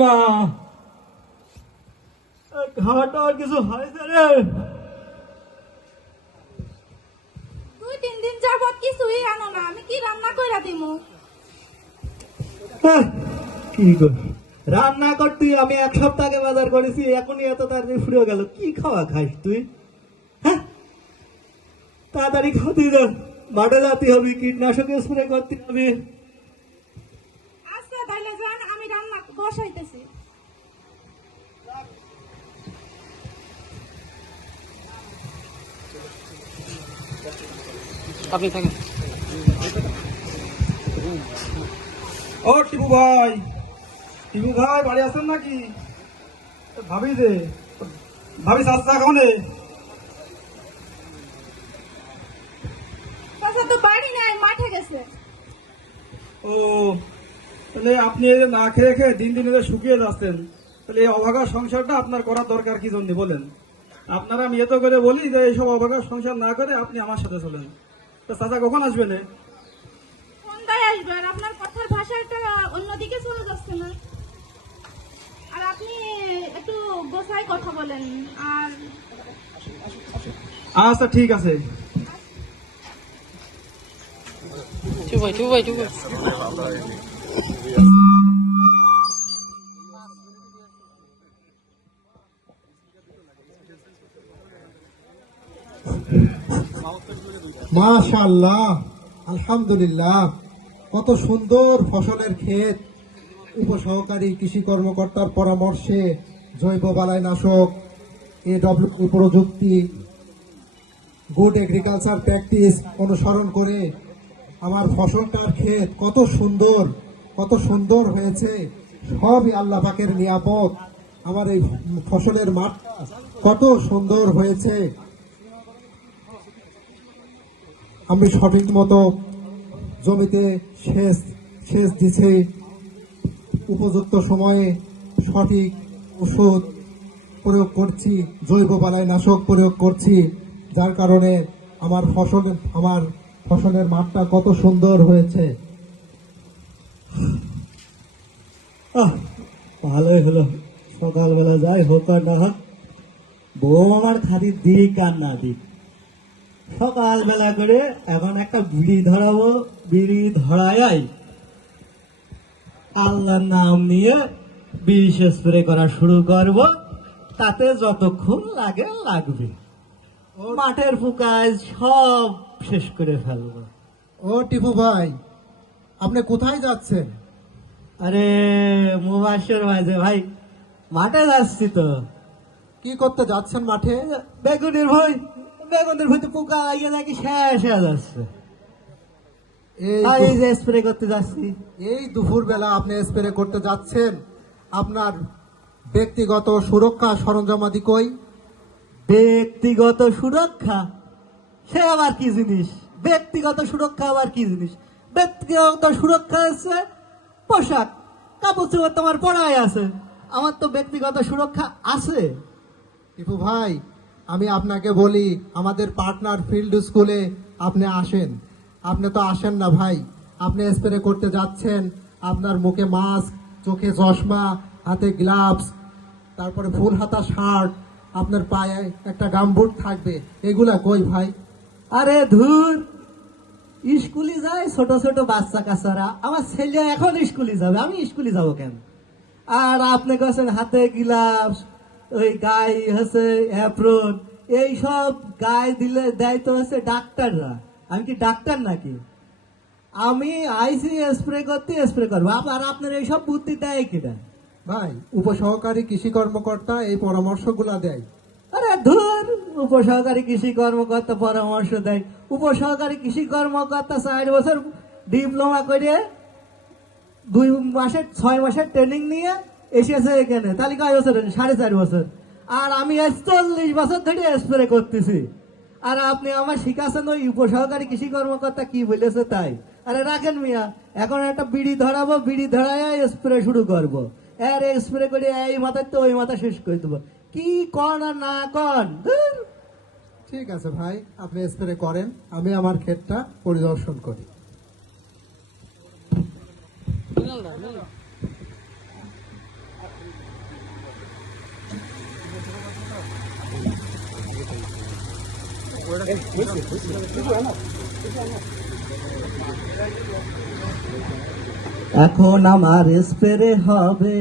মা খাওয়াটা আর কিছু হয়েছে রে? 2-3 দিন যাবত কিছুই আনো না, আমি কি রান্না কইরা দিমু? কি কর রান্না করতে আমি 1 সপ্তাহ আগে বাজার করেছি, এখনই এত তাড়াতাড়ি ফুরিয়ে গেল। কি খাওয়া খাইস তুই? হ্যাঁ, তাড়াতাড়ি খাওয়াতে যান, মাঠে যেতে হবে, কীটনাশক স্প্রে করতে হবে। আচ্ছা তাইলে যান, আমি রান্না বসাইতেছি। আপনি থাকেন। ও টিপু ভাই, টিপু ভাই বাড়ি আছেন নাকি? ভাবি যে ভাবি চাচা কনে? চাচা তো বাড়ি নাই, মাঠে গেছে। ও তাহলে আপনি এই যে না খেয়ে খেয়ে দিন দিন এদের শুকিয়ে যাচ্ছেন, তাহলে এই অভাগা সংসারটা আপনার করার দরকার কি জন্য বলেন? আপনারা আমি এত করে বলি যে এইসব অভাগা সংসার না করে আপনি আমার সাথে চলেন। তো চাচা কখন আসবেন? সন্ধ্যায় আসবেন। আপনার কথার ভাষাটা অন্যদিকে চলে যাচ্ছে না, আর আপনি একটু গোছায় কথা বলেন। আর আচ্ছা ঠিক আছে। চুপ ভাই, চুপ ভাই, চুপ ভাই। মাশাআল্লাহ, আলহামদুলিল্লাহ, কত সুন্দর ফসলের ক্ষেত। উপসহকারী কৃষি কর্মকর্তার পরামর্শে জৈব বালাইনাশক, AWP প্রযুক্তি, গুড এগ্রিকালচার প্র্যাকটিস অনুসরণ করে আমার ফসলটার ক্ষেত কত সুন্দর হয়েছে। সবই আল্লাহ পাকের নিয়ামত। আমার এই ফসলের মাঠ কত সুন্দর হয়েছে। আমি সঠিক মতো জমিতে সেচ দিছি, উপযুক্ত সময়ে সঠিক ওষুধ প্রয়োগ করছি, জৈব বালাইনাশক প্রয়োগ করছি, যার কারণে আমার ফসলের মাঠটা কত সুন্দর হয়েছে। ভালোই হলো, সকালবেলা যাই হোক আর না হোক, বউ আমার খালি দিক আর না দিক, সকালবেলা করে এখন একটা বিড়ি ধরাবো, বিড়ি ধরাই আল্লাহর নাম নিয়ে বিষ স্প্রে করা শুরু করব, তাতে যতক্ষণ লাগে লাগবে। মাঠের ফুকায় সব শেষ করে ফেলবো। ও টিপু ভাই, আপনি কোথায় যাচ্ছেন? আরে মুবাসের মাঝে ভাই, মাঠে যাচ্ছি তো। কি করতে যাচ্ছেন মাঠে? বেগুনের ভইতে পোকা লাগিয়ে নাকি শেষ হয়ে যাচ্ছে, এই এই যে স্প্রে করতে যাচ্ছি। এই দুপুর বেলা আপনি স্প্রে করতে যাচ্ছেন? আপনার ব্যক্তিগত সুরক্ষা সরঞ্জামাদি কই? ব্যক্তিগত সুরক্ষা সে আবার কি জিনিস? ব্যক্তিগত সুরক্ষা আবার কি জিনিস? ব্যক্তিগত সুরক্ষা হচ্ছে পোশাক কাপড় চোপড় তোমার পড়াই আছে, আমার তো ব্যক্তিগত সুরক্ষা আছে। টিপু ভাই, আমি আপনাকে বলি, আমাদের পার্টনার ফিল্ড স্কুলে আপনি আসেন। আপনি তো আসেন না ভাই। আপনি স্প্রে করতে যাচ্ছেন, আপনার মুখে মাস্ক, চোখে চশমা, হাতে গ্লাভস, তারপরে ফুল হাতা শার্ট, আপনার পায়ে একটা গামবুট থাকবে, এগুলা কই ভাই? আরে ধুর, স্কুলে যায় ছোট ছোট বাচ্চা কাচ্চারা, আমার ছেলে এখন স্কুলে যাবে, আমি স্কুলে যাব কেন? আর আপনি কাছেন হাতে গ্লাভস, ওই গায়ে হচ্ছে অ্যাপ্রন, এইসব গায়ে দিলে দেয় তো হচ্ছে ডাক্তাররা। আমি কি ডাক্তার নাকি? আমি আইসি স্প্রে করতে স্প্রে করবো, আর আপনার এইসব বুদ্ধি দেয় কিনা? ভাই, উপসহকারী কৃষি কর্মকর্তা এই পরামর্শগুলা দেয়। আরে ধুর, উপসহকারী কৃষি কর্মকর্তা পরামর্শ দেয়? উপসহকারী কৃষি কর্মকর্তা 4 বছর ডিপ্লোমা করে 6 মাসের ট্রেনিং নিয়ে এসেছে এখানে, তাহলে কয় বছর? 4.5 বছর। আর আমি 40 বছর ধরে স্প্রে করতেছি, আর আপনি আমার শিখাচ্ছেন ওই উপসহকারী কৃষি কর্মকর্তা কি বলেছে তাই? আরে রাখেন মিয়া, এখন একটা বিড়ি ধরাবো, বিড়ি ধরায় স্প্রে শুরু করবো, আর স্প্রে করে এই মাথায় তো ওই মাথা শেষ করে দেবো। কি কন আর না কন, ধুর। ঠিক আছে ভাই, আপনি স্প্রে করেন, আমি আমার ক্ষেতটা পরিদর্শন করি। এখন আমার স্প্রে হবে,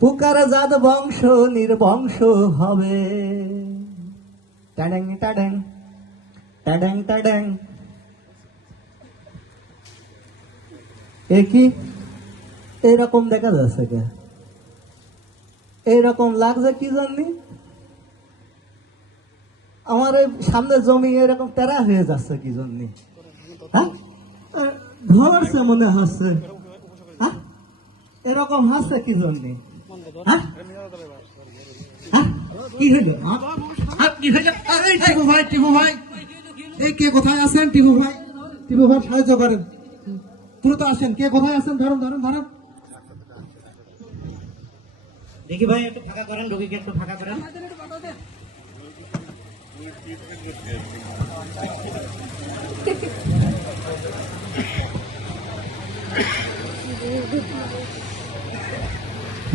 পুকার জাত বংশ নির্বংশ হবে। টাড্যাং টাড্যাং টাড্যাং টাড্যাং। এ কি এইরকম দেখা যাচ্ছে কে? এইরকম লাগছে কি জানি, আমার এই সামনে জমি এরকম টেরা হয়ে যাচ্ছে কি জন্য? হ্যাঁ, ধরছে মনে হচ্ছে। হ্যাঁ, এরকম হচ্ছে কি জন্য? হ্যাঁ? হ্যাঁ? কি হইল? হ্যাঁ, কি হইল? এই টিপু ভাই, টিপু ভাই, এই কে কোথায় আছেন? টিপু ভাই, টিপু ভাই সাহায্য করেন, দ্রুত আসেন। কে কোথায় আছেন? ধরুন ধরুন ধরুন। দেখি ভাই একটু ফাঁকা করেন, রোগীকে একটু ফাঁকা করেন।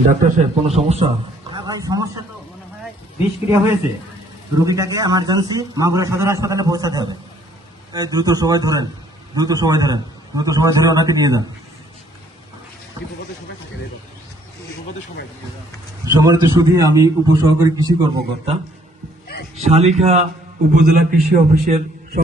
ডাক্তার সাহেব কোনো সমস্যা? হ্যাঁ ভাই, সমস্যা তো মনে হয় বিষক্রিয়া হয়েছে। রোগীটাকে এমার্জেন্সি মাগুরা সদর হাসপাতালে পৌঁছাতে হবে। এই দ্রুত সবাই ধরেন, দ্রুত সবাই ধরেন, দ্রুত সবাই ধরে ওনাকে নিয়ে যান। সম্মানিত সুধী, আমি উপসহকারী কৃষি কর্মকর্তা, শালিখা উপজেলা কৃষি অফিসের